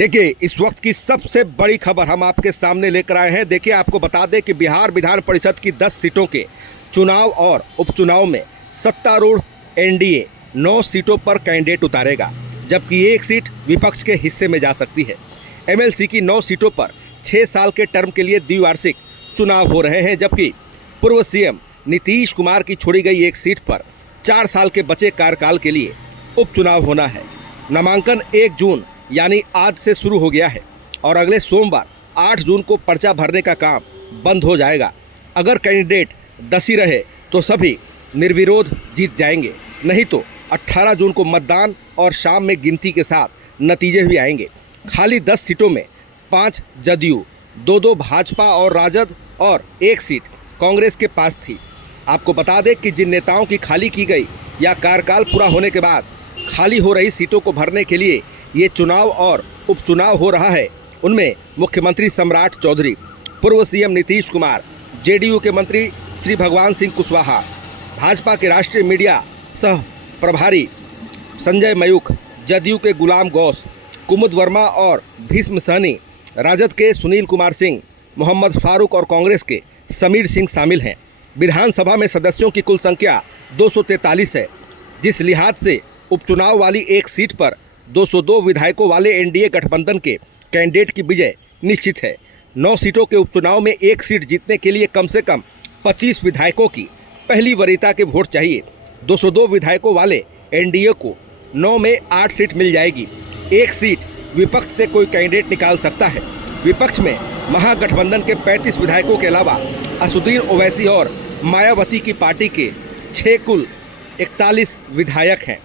देखिए, इस वक्त की सबसे बड़ी खबर हम आपके सामने लेकर आए हैं। देखिए, आपको बता दें कि बिहार विधान परिषद की 10 सीटों के चुनाव और उपचुनाव में सत्तारूढ़ एनडीए 9 सीटों पर कैंडिडेट उतारेगा, जबकि एक सीट विपक्ष के हिस्से में जा सकती है। एमएलसी की 9 सीटों पर 6 साल के टर्म के लिए द्विवार्षिक चुनाव हो रहे हैं, जबकि पूर्व सीएम नीतीश कुमार की छोड़ी गई एक सीट पर 4 साल के बचे कार्यकाल के लिए उपचुनाव होना है। नामांकन 1 जून यानी आज से शुरू हो गया है और अगले सोमवार 8 जून को पर्चा भरने का काम बंद हो जाएगा। अगर कैंडिडेट 10 ही रहे तो सभी निर्विरोध जीत जाएंगे, नहीं तो 18 जून को मतदान और शाम में गिनती के साथ नतीजे भी आएंगे। खाली 10 सीटों में 5 जदयू, 2 भाजपा और राजद और 1 सीट कांग्रेस के पास थी। आपको बता दें कि जिन नेताओं की खाली की गई या कार्यकाल पूरा होने के बाद खाली हो रही सीटों को भरने के लिए ये चुनाव और उपचुनाव हो रहा है, उनमें मुख्यमंत्री सम्राट चौधरी, पूर्व सीएम नीतीश कुमार, जेडीयू के मंत्री श्री भगवान सिंह कुशवाहा, भाजपा के राष्ट्रीय मीडिया सह प्रभारी संजय मयूख, जदयू के गुलाम गौस, कुमुद वर्मा और भीष्म सहनी, राजद के सुनील कुमार सिंह, मोहम्मद फारूक और कांग्रेस के समीर सिंह शामिल हैं। विधानसभा में सदस्यों की कुल संख्या 243 है। जिस लिहाज से उपचुनाव वाली एक सीट पर 202 विधायकों वाले एनडीए गठबंधन के कैंडिडेट की विजय निश्चित है। 9 सीटों के उपचुनाव में एक सीट जीतने के लिए कम से कम 25 विधायकों की पहली वरीयता के वोट चाहिए। 202 विधायकों वाले एनडीए को 9 में 8 सीट मिल जाएगी। एक सीट विपक्ष से कोई कैंडिडेट निकाल सकता है। विपक्ष में महागठबंधन के 35 विधायकों के अलावा असुद्दीन ओवैसी और मायावती की पार्टी के 6 कुल 41 विधायक हैं।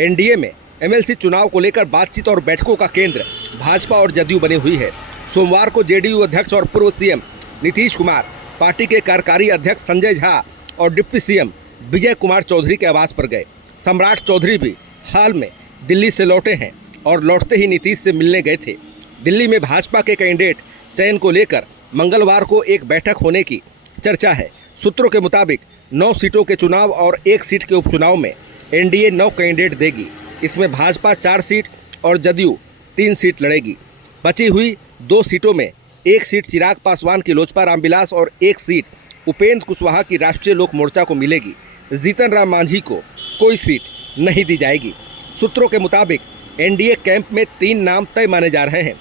एनडीए में एमएलसी चुनाव को लेकर बातचीत और बैठकों का केंद्र भाजपा और जदयू बनी हुई है। सोमवार को जेडीयू अध्यक्ष और पूर्व सीएम नीतीश कुमार, पार्टी के कार्यकारी अध्यक्ष संजय झा और डिप्टी सीएम विजय कुमार चौधरी के आवास पर गए। सम्राट चौधरी भी हाल में दिल्ली से लौटे हैं और लौटते ही नीतीश से मिलने गए थे। दिल्ली में भाजपा के कैंडिडेट चयन को लेकर मंगलवार को एक बैठक होने की चर्चा है। सूत्रों के मुताबिक 9 सीटों के चुनाव और 1 सीट के उपचुनाव में एनडीए 9 कैंडिडेट देगी। इसमें भाजपा 4 सीट और जदयू 3 सीट लड़ेगी। बची हुई 2 सीटों में 1 सीट चिराग पासवान की लोजपा रामविलास और 1 सीट उपेंद्र कुशवाहा की राष्ट्रीय लोक मोर्चा को मिलेगी। जीतन राम मांझी को कोई सीट नहीं दी जाएगी। सूत्रों के मुताबिक एनडीए कैंप में 3 नाम तय माने जा रहे हैं।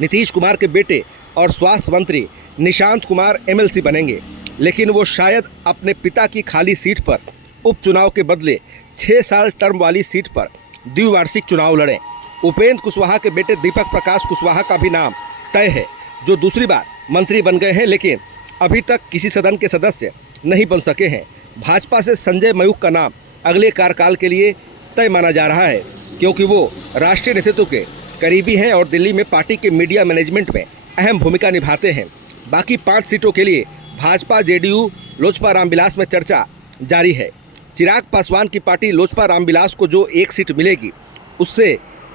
नीतीश कुमार के बेटे और स्वास्थ्य मंत्री निशांत कुमार एमएलसी बनेंगे, लेकिन वो शायद अपने पिता की खाली सीट पर उपचुनाव के बदले 6 साल टर्म वाली सीट पर द्विवार्षिक चुनाव लड़ें। उपेंद्र कुशवाहा के बेटे दीपक प्रकाश कुशवाहा का भी नाम तय है, जो दूसरी बार मंत्री बन गए हैं, लेकिन अभी तक किसी सदन के सदस्य नहीं बन सके हैं। भाजपा से संजय मयूख का नाम अगले कार्यकाल के लिए तय माना जा रहा है, क्योंकि वो राष्ट्रीय नेतृत्व के करीबी हैं और दिल्ली में पार्टी के मीडिया मैनेजमेंट में अहम भूमिका निभाते हैं। बाकी 5 सीटों के लिए भाजपा, जेडीयू, लोजपा रामविलास में चर्चा जारी है। चिराग पासवान की पार्टी लोजपा रामविलास को जो 1 सीट मिलेगी, उससे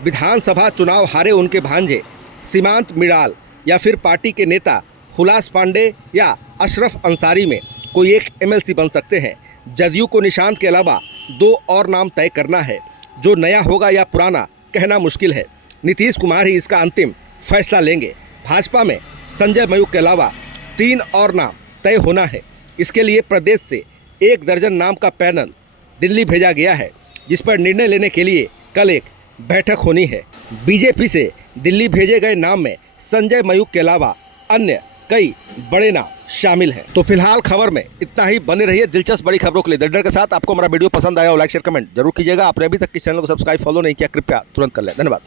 विधानसभा चुनाव हारे उनके भांजे सीमांत मिडाल या फिर पार्टी के नेता हुलास पांडे या अशरफ अंसारी में कोई एक एमएलसी बन सकते हैं। जदयू को निशांत के अलावा 2 और नाम तय करना है। जो नया होगा या पुराना कहना मुश्किल है। नीतीश कुमार ही इसका अंतिम फैसला लेंगे। भाजपा में संजय मयूख के अलावा 3 और नाम तय होना है। इसके लिए प्रदेश से 1 दर्जन नाम का पैनल दिल्ली भेजा गया है, जिस पर निर्णय लेने के लिए कल एक बैठक होनी है। बीजेपी से दिल्ली भेजे गए नाम में संजय मयूख के अलावा अन्य कई बड़े नाम शामिल हैं। तो फिलहाल खबर में इतना ही। बने रहिए दिलचस्प बड़ी खबरों के लिए दर्डर के साथ। आपको हमारा वीडियो पसंद आया हो लाइक शेयर कमेंट जरूर कीजिएगा। आपने अभी तक इस चैनल को सब्सक्राइब फॉलो नहीं किया, कृपया तुरंत कर लें। धन्यवाद।